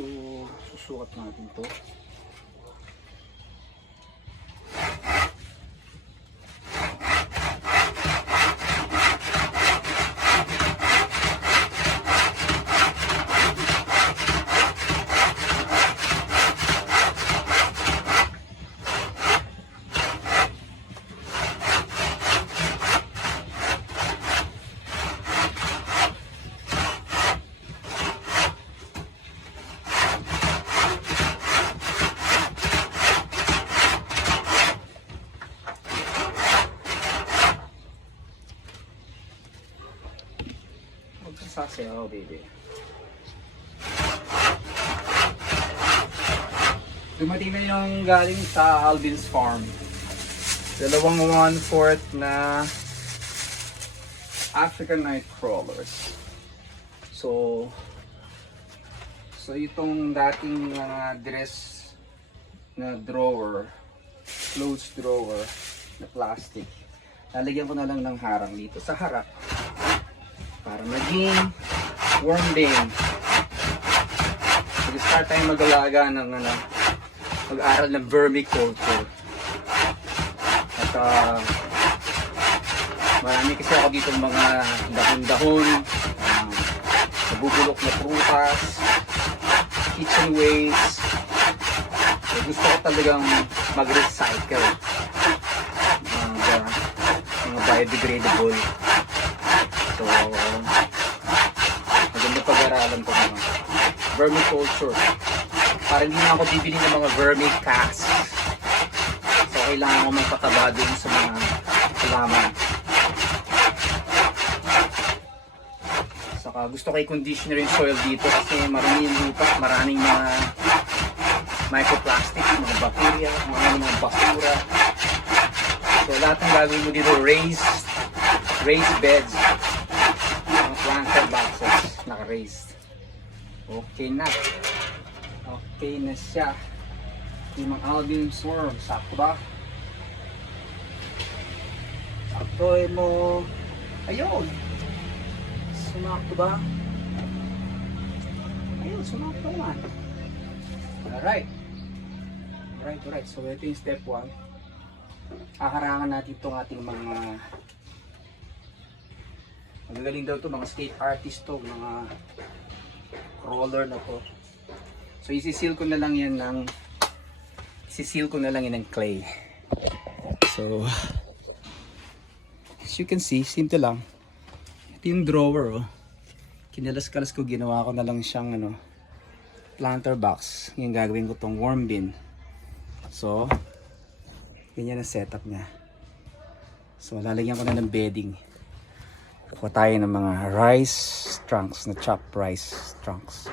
So, susukat natin to. Magsasayaw, baby. Dumating na yung galing sa Alvin's Farm. Dalawang 1/4 na African night crawlers. So itong dating dress na drawer, closed drawer na plastic, lalagyan ko na lang ng harang dito sa harap para maging worm bin. Mag-start tayong mag-alaga ng mag-aral ng vermiculture. At marami kasi ako dito mga dahon-dahon, nabubulok na prutas, kitchen waste. So, gusto ko talagang mag-recycle mga biodegradable. So, maganda pag-aralan ko mga vermiculture. Para hindi na ako bibili ng mga vermicast. So, kailangan ko magpataba dun sa mga halaman. Saka gusto ko i-conditioner yung soil dito kasi marami yung lupa, maraming mga microplastic, mga bacteria, mga basura. So, lahat ng gagawin mo dito, raised beds. Planter boxes, naka-raised. Okay na. Okay na siya. Yung mga Alvin's worm, sakto ba? Saktoy mo. Ayun. Sumakto ba? Ayun, sumakto naman. Alright. Alright. So ito yung step 1. Haharangan natin itong ating mga magagaling daw to, mga skate artist to, mga crawler na to. So isisil ko na lang yan ng clay. So as you can see, simple lang. Ito yung drawer, oh. Kinalas-kalas ko, ginawa ko na lang siyang planter box. Yung gagawin ko tong worm bin. So ganyan ang setup niya. So lalagyan ko na ng bedding. Kuha tayo ng mga rice trunks, na chopped rice trunks.